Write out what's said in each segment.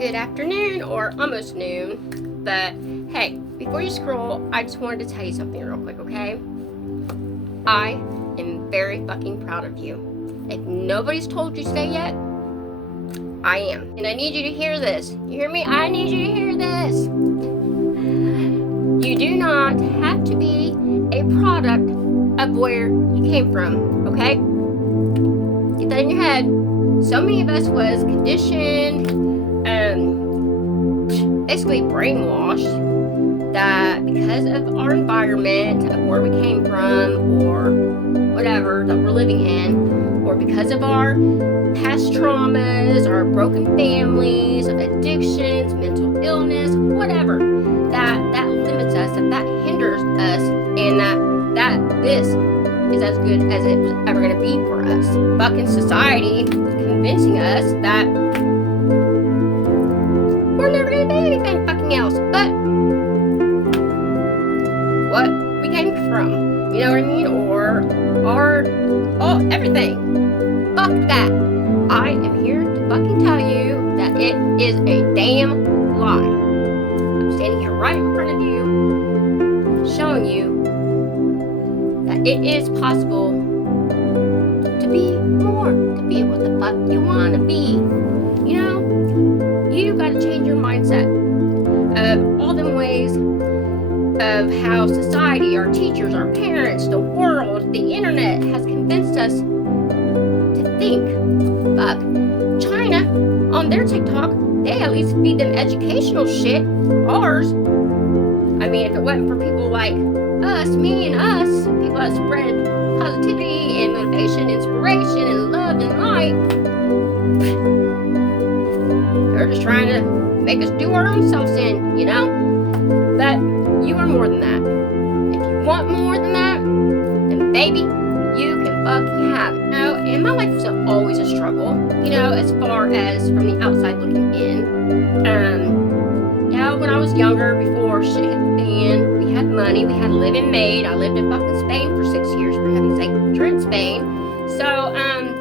good afternoon or almost noon. But hey, before you scroll, I just wanted to tell you something real quick, okay? I am very fucking proud of you. If nobody's told you today yet, I am. And I need you to hear this. You hear me? I need you to hear this. You do not have to be a product of where you came from, okay? Get that in your head. So many of us was conditioned, basically brainwashed, that because of our environment, of where we came from, or whatever that we're living in, or because of our past traumas, our broken families, addictions, mental illness, whatever, that limits us, that hinders us, and that this is as good as it's ever going to be for us. Fucking society convincing us that we're never going to be anything fucking else but what we came from. You know what I mean? Or everything. Fuck that. I am here to fucking tell you that it is a damn lie. I'm standing here right in front of you, showing you that it is possible to be more, to be what the fuck you want to be. You know, you gotta change your mindset of all them ways of how society, our teachers, our parents, the world, the internet has convinced us to think. Fuck, China, on their TikTok, they at least feed them educational shit. Ours, I mean, if it wasn't for people like us, me and us, people that spread positivity and motivation, inspiration and love and light, they're just trying to make us do our own selves in, you know? But you are more than that. If you want more than that, then baby, you can fucking have it. You know, and my life was always a struggle, you know, as far as from the outside looking in. You know, when I was younger, before shit hit the fan, we had money, we had a living made. I lived in fucking Spain for 6 years, for heaven's sake, you're in Spain. So,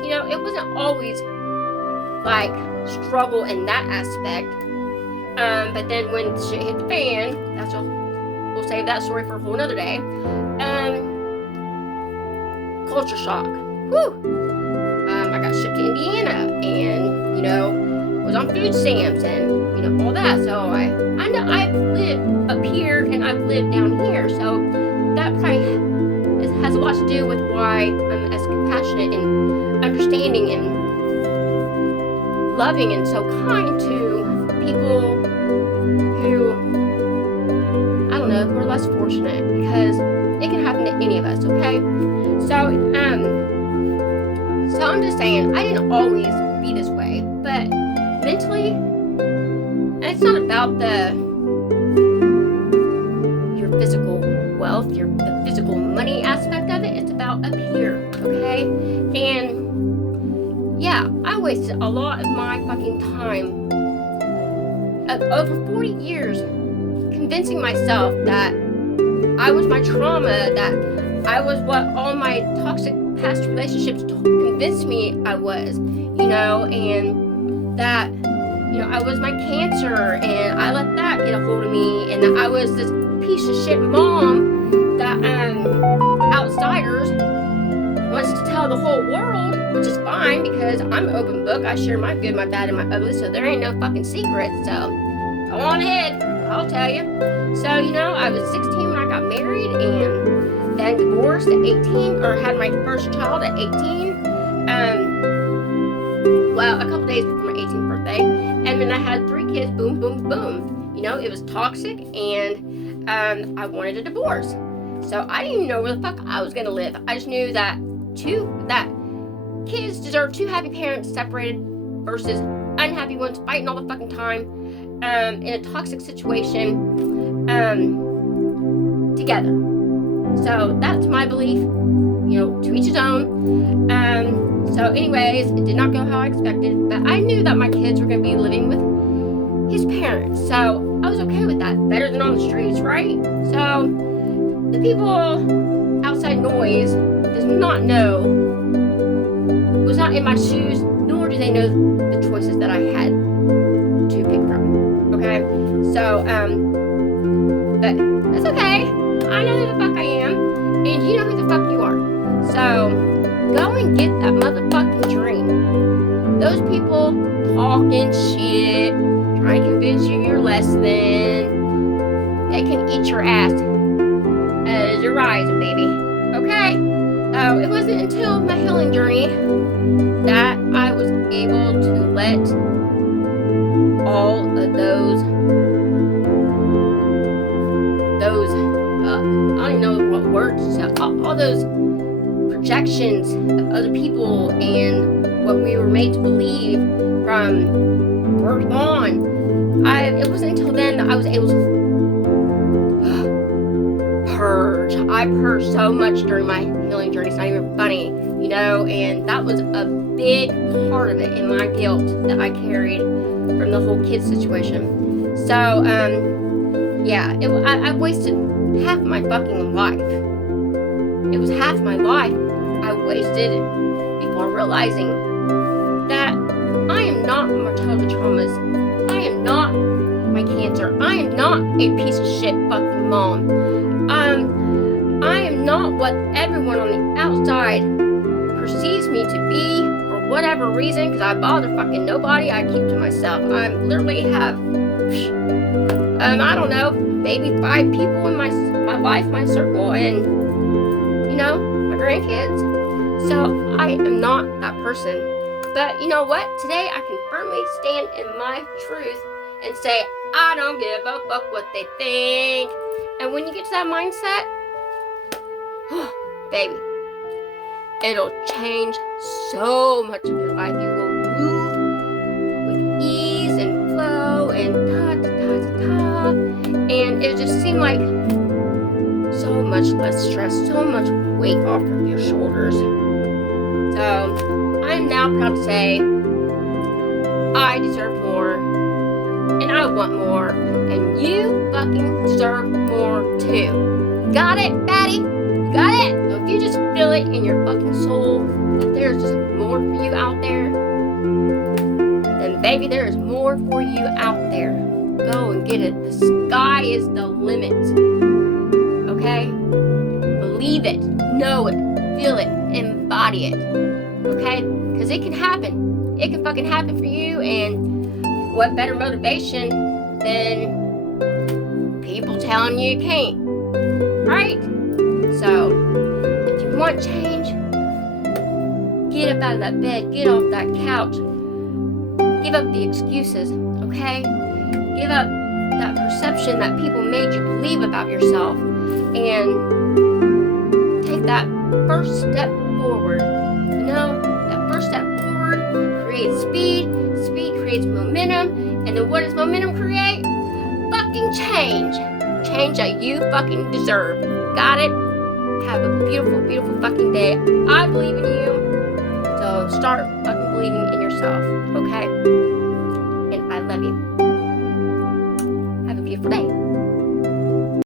you know, it wasn't always like struggle in that aspect. But then when shit hit the fan, we'll save that story for a whole nother day. Culture shock. Whew. I got shipped to Indiana, and you know, was on food stamps, and you know all that. So I know I've lived up here and I've lived down here. So that probably has a lot to do with why I'm as compassionate and understanding and loving and so kind to people who, I don't know, who are less fortunate, because it can happen to any of us, okay? So I'm just saying, I didn't always be this way, but mentally, it's not about your physical wealth, the physical money aspect of it. It's about up here, okay? And yeah, I wasted a lot of my fucking time, over 40 years, convincing myself that I was my trauma, that I was what all my toxic past relationships convinced me I was, you know, and that, you know, I was my cancer, and I let that get a hold of me, and that I was this piece of shit mom that outsiders wants to tell the whole world, which is fine because I'm an open book. I share my good, my bad, and my ugly, so there ain't no fucking secrets. So go on ahead, I'll tell you. So, you know, I was 16 when I got married, and then divorced at 18, or had my first child at 18. Well, a couple days before my 18th birthday, and then I had 3 kids. Boom, boom, boom. You know, it was toxic, and I wanted a divorce. So I didn't even know where the fuck I was gonna live. I just knew that kids deserve 2 happy parents separated versus unhappy ones fighting all the fucking time in a toxic situation together. So that's my belief. You know, to each his own. So anyways, it did not go how I expected, but I knew that my kids were going to be living with his parents. So I was okay with that. Better than on the streets, right? So the people outside noise does not know, was not in my shoes, nor do they know the choices that I had to pick from. So, but that's okay. I know who the fuck I am, and you know who the fuck you are. So, go and get that motherfucking dream. Those people talking shit, trying to convince you you're less than, they can eat your ass as you're rising, baby. Okay? So, it wasn't until my healing journey that I was able to let all of those I don't even know what words, all those projections of other people and what we were made to believe from birth on. It wasn't until then that I was able to purge. I purged so much during my healing journey. It's not even funny, and that was a big part of it in my guilt that I carried from the whole kid situation. So, yeah, I wasted half my fucking life. It was half my life I wasted before realizing that I am not my childhood traumas. I am not my cancer. I am not a piece of shit fucking mom. I am not what everyone on the outside perceives me to be for whatever reason, because I bother fucking nobody. I keep to myself. I literally have, I don't know, maybe 5 people in my life, my circle, and my grandkids. So I am not that person. But you know what? Today I can firmly stand in my truth and say, I don't give a fuck what they think. And when you get to that mindset, baby, it'll change so much of your life. You will move with ease and flow and ta-ta-ta-ta-ta. And it just seemed like so much less stress, so much weight off of your shoulders. So I'm now proud to say I deserve more, and I want more, and you fucking deserve more too. Got it, Patty? Got it? So if you just feel it in your fucking soul that there's just more for you out there, then baby, there is more for you out there. Go and get it. The sky is the limit. Okay? Believe it, know it, feel it, embody it. Okay? Because it can happen. It can fucking happen for you, and what better motivation than people telling you you can't? Right? So, if you want change, get up out of that bed, get off that couch, give up the excuses, okay? Give up that perception that people made you believe about yourself, and take that first step forward. That first step forward creates speed creates momentum, and then what does momentum create? Fucking change. Change that you fucking deserve. Got it? Have a beautiful, beautiful fucking day. I believe in you, so start fucking believing in yourself, okay?